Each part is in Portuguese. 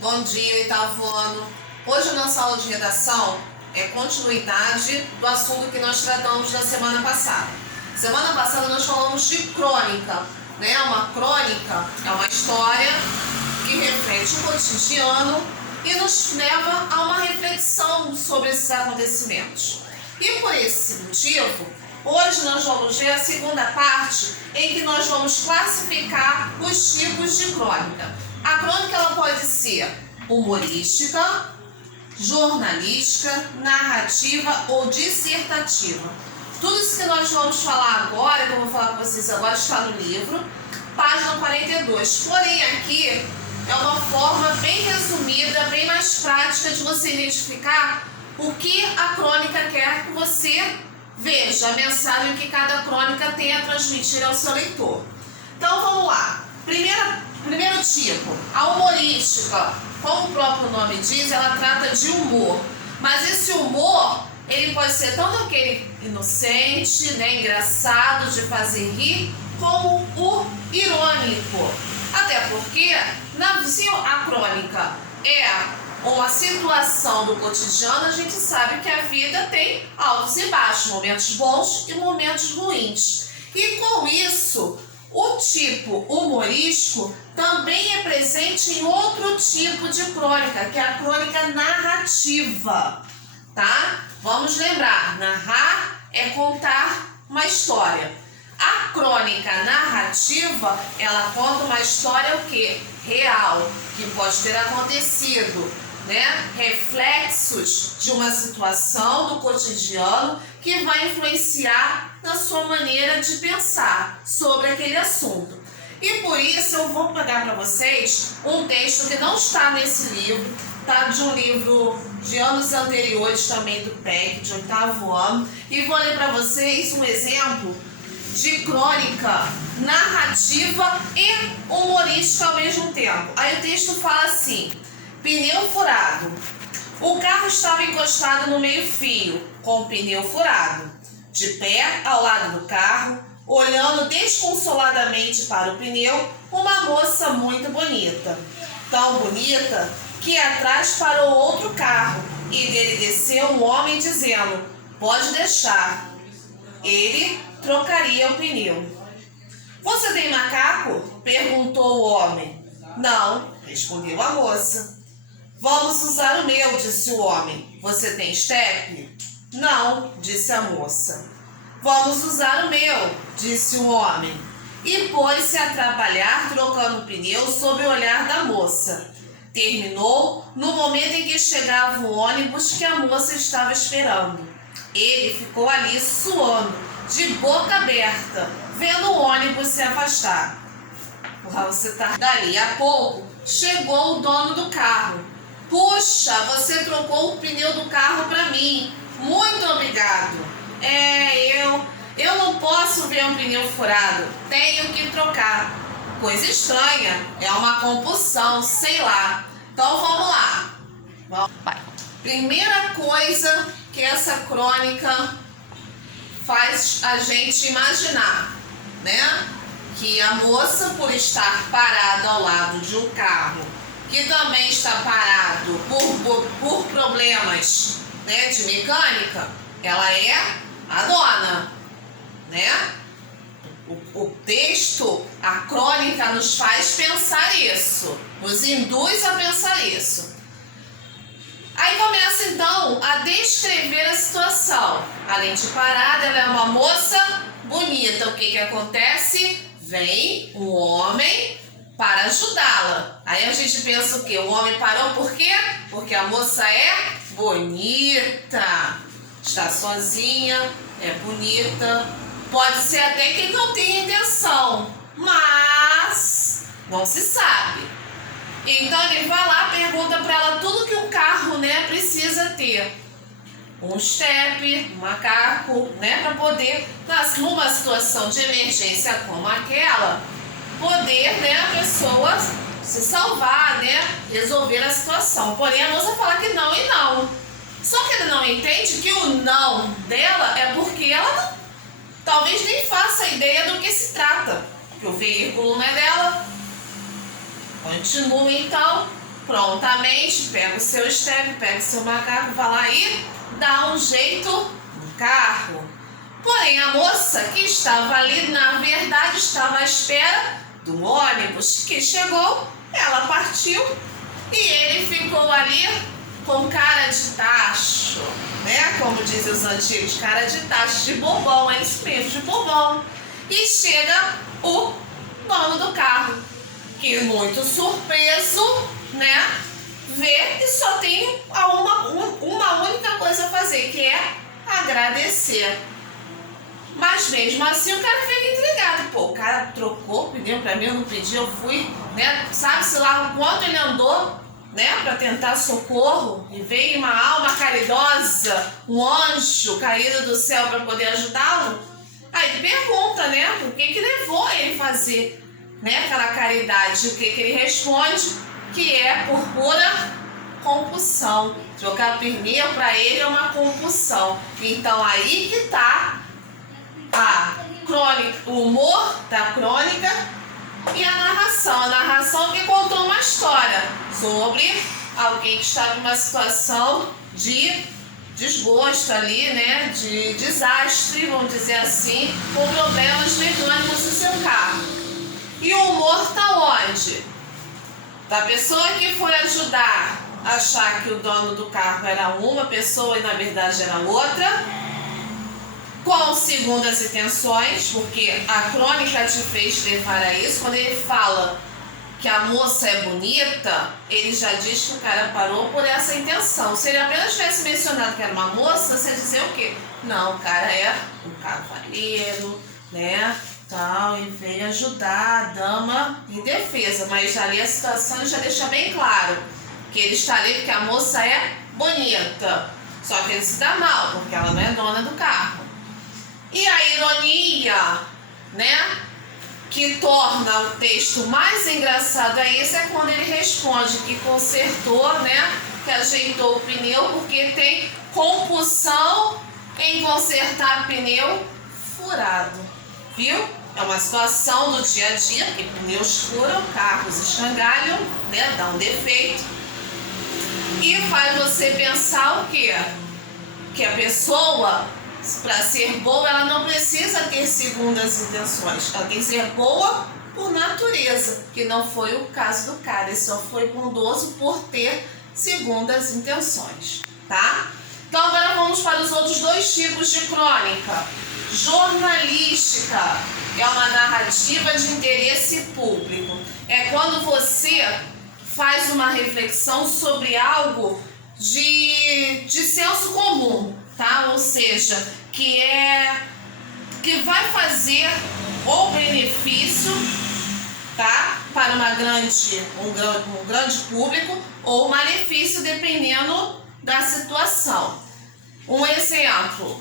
Bom dia, oitavo ano. Hoje a nossa aula de redação é continuidade do assunto que nós tratamos na semana passada. Semana passada nós falamos de crônica, né? Uma crônica é uma história que reflete o cotidiano e nos leva a uma reflexão sobre esses acontecimentos. E por esse motivo, hoje nós vamos ver a segunda parte em que nós vamos classificar os tipos de crônica. A crônica ela pode ser humorística, jornalística, narrativa ou dissertativa. Tudo isso que nós vamos falar agora, que eu vou falar com vocês agora, está no livro, página 42. Porém, aqui é uma forma bem resumida, bem mais prática de você identificar o que a crônica quer que você veja, a mensagem que cada crônica tem a transmitir ao seu leitor. Então, vamos lá. Primeiro tipo, a humorística, como o próprio nome diz, ela trata de humor. Mas esse humor, ele pode ser tanto aquele inocente, né, engraçado, de fazer rir, como o irônico. Até porque, se a crônica é uma situação do cotidiano, a gente sabe que a vida tem altos e baixos, momentos bons e momentos ruins. E com isso, o tipo humorístico também é presente em outro tipo de crônica, que é a crônica narrativa, tá? Vamos lembrar, narrar é contar uma história. A crônica narrativa, ela conta uma história o quê? Real, que pode ter acontecido, né? Reflexos de uma situação do cotidiano que vai influenciar na sua maneira de pensar sobre aquele assunto. E por isso eu vou pegar para vocês um texto que não está nesse livro, tá? De um livro de anos anteriores também do PEC, de oitavo ano, e vou ler para vocês um exemplo de crônica narrativa e humorística ao mesmo tempo. Aí o texto fala assim: pneu furado. O carro estava encostado no meio-fio, com o pneu furado. De pé, ao lado do carro, olhando desconsoladamente para o pneu, uma moça muito bonita. Tão bonita que atrás parou outro carro e dele desceu um homem dizendo: pode deixar. Ele trocaria o pneu. Você tem macaco? Perguntou o homem. Não, respondeu a moça. Vamos usar o meu, disse o homem. Você tem estepe? Não, disse a moça. Vamos usar o meu, disse o homem. E pôs-se a trabalhar trocando o pneu sob o olhar da moça. Terminou no momento em que chegava o ônibus que a moça estava esperando. Ele ficou ali suando, de boca aberta, vendo o ônibus se afastar. Dali a pouco, chegou o dono do carro. Puxa, você trocou o pneu do carro para mim. Muito obrigado. Eu não posso ver um pneu furado. Tenho que trocar. Coisa estranha. É uma compulsão, sei lá. Então vamos lá. Primeira coisa que essa crônica faz a gente imaginar, né? Que a moça, por estar parada ao lado de um carro que também está parado por problemas, né, de mecânica, ela é a dona, né? O texto, a crônica nos faz pensar isso, nos induz a pensar isso. Aí começa então a descrever a situação. Além de parada, ela é uma moça bonita. O que acontece? Vem um homem para ajudá-la. Aí a gente pensa o quê? O homem parou por quê? Porque a moça é bonita. Está sozinha, é bonita. Pode ser até que não tenha intenção, mas não se sabe. Então ele vai lá, pergunta para ela tudo que um carro, né, precisa ter. Um estepe, um macaco, né, para poder, numa situação de emergência como aquela, poder, né, a pessoa se salvar, né, resolver a situação. Porém a moça fala que não e não. Só que ele não entende que o não dela é porque ela talvez nem faça ideia do que se trata, que o veículo não é dela. Continua então prontamente pega o seu estepe, pega o seu macaco, vai lá e dá um jeito no carro. Porém, a moça que estava ali, na verdade, estava à espera do ônibus que chegou, ela partiu e ele ficou ali com cara de tacho, né? Como dizem os antigos, cara de tacho, de bobão, é isso mesmo, de bobão. E chega o dono do carro, que muito surpreso, né? Vê que só tem uma única coisa a fazer, que é agradecer. Mas mesmo assim o cara fica intrigado. Pô, o cara trocou o pneu pra mim, eu não pedi, eu fui, né? Sabe-se lá o quanto ele andou, né? Pra tentar socorro. E veio uma alma caridosa, um anjo caído do céu pra poder ajudá-lo. Aí pergunta, né? O que levou ele a fazer, né, aquela caridade? O que ele responde? Que é por pura compulsão. Trocar pneu pra ele é uma compulsão. Então aí que tá a crônica, o humor da crônica e a narração. A narração que contou uma história sobre alguém que estava em uma situação de desgosto ali, né, de desastre, vamos dizer assim, com problemas mecânicos no seu carro. E o humor tá onde? Da pessoa que foi ajudar achar que o dono do carro era uma pessoa e na verdade era outra, com segundas intenções, porque a crônica te fez levar a isso. Quando ele fala que a moça é bonita, ele já diz que o cara parou por essa intenção. Se ele apenas tivesse mencionado que era uma moça, você ia dizer o quê? Não, o cara é um cavaleiro, né, tal, e veio ajudar a dama em defesa. Mas ali a situação já deixa bem claro que ele está ali porque a moça é bonita. Só que ele se dá mal, porque ela não é dona do carro. E a ironia, né, que torna o texto mais engraçado é isso, é quando ele responde que consertou, né, que ajeitou o pneu porque tem compulsão em consertar pneu furado, viu? É uma situação do dia a dia, que pneus furam, carros escangalham, né, dá um defeito. E faz você pensar o quê? Que a pessoa, para ser boa, ela não precisa ter segundas intenções. Ela tem que ser boa por natureza, que não foi o caso do cara. Ele só foi bondoso por ter segundas intenções, tá? Então agora vamos para os outros dois tipos de crônica. Jornalística é uma narrativa de interesse público. É quando você faz uma reflexão sobre algo de senso comum, tá? Ou seja, que vai fazer ou benefício, tá, para um grande público, ou malefício, dependendo da situação. Um exemplo,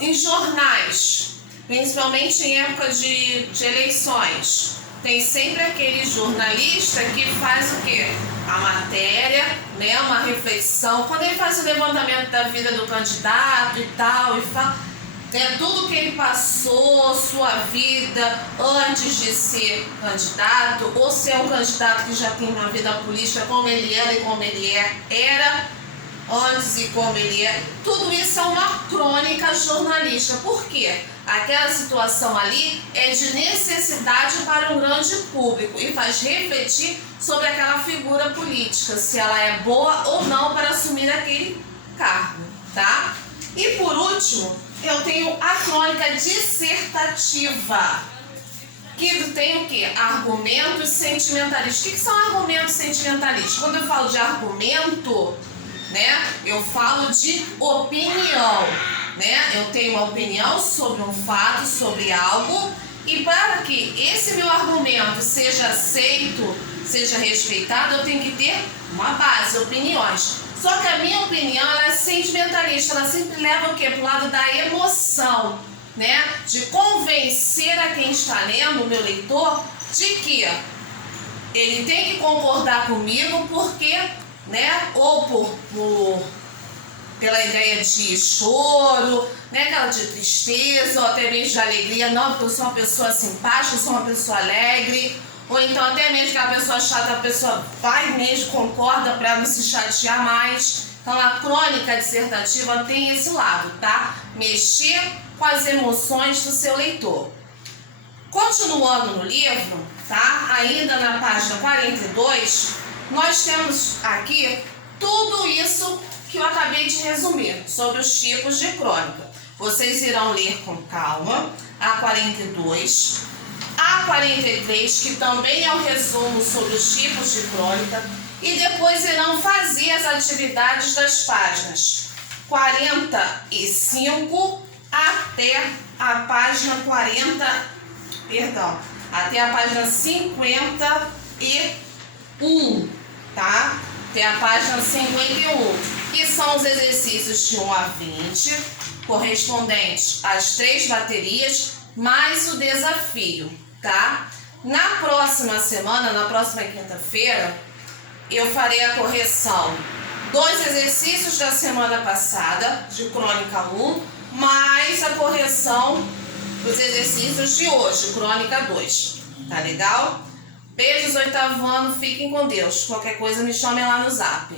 em jornais, principalmente em época de eleições, tem sempre aquele jornalista que faz o quê? A matéria, né, uma reflexão. Quando ele faz o levantamento da vida do candidato e tal, e fala tudo que ele passou, sua vida antes de ser candidato, ou se é um candidato que já tem uma vida política, como ele era e como ele era antes e como ele é. Tudo isso é uma crônica jornalística. Por quê? Aquela situação ali é de necessidade para um grande público e faz refletir sobre aquela figura política, se ela é boa ou não para assumir aquele cargo, tá? E por último, eu tenho a crônica dissertativa, que tem o quê? Argumentos sentimentalistas. O que são argumentos sentimentalistas? Quando eu falo de argumento, né, eu falo de opinião, né? Eu tenho uma opinião sobre um fato, sobre algo, e para que esse meu argumento seja aceito, seja respeitado, eu tenho que ter uma base, opiniões. Só que a minha opinião, ela é sentimentalista, ela sempre leva o quê? Pro lado da emoção, né? De convencer a quem está lendo, o meu leitor, de que ele tem que concordar comigo porque, né? Ou pela ideia de choro, né? Aquela de tristeza, ou até mesmo de alegria. Não, porque eu sou uma pessoa simpática, eu sou uma pessoa alegre. ou então até mesmo que a pessoa chata, a pessoa vai mesmo, concorda para não se chatear mais. Então a crônica dissertativa tem esse lado, tá? Mexer com as emoções do seu leitor. Continuando no livro, tá? Ainda na página 42, nós temos aqui tudo isso que eu acabei de resumir sobre os tipos de crônica. Vocês irão ler com calma a 42, a 43, que também é o resumo sobre os tipos de crônica, e depois irão fazer as atividades das páginas 45 até a página 51, tá? Até a página 51, que são os exercícios de 1 a 20, correspondentes às 3 baterias, mais o desafio, tá? Na próxima semana, na próxima quinta-feira, eu farei a correção dos exercícios da semana passada, de crônica 1, mais a correção dos exercícios de hoje, crônica 2. Tá legal? Beijos, 8º ano, fiquem com Deus. Qualquer coisa me chame lá no Zap.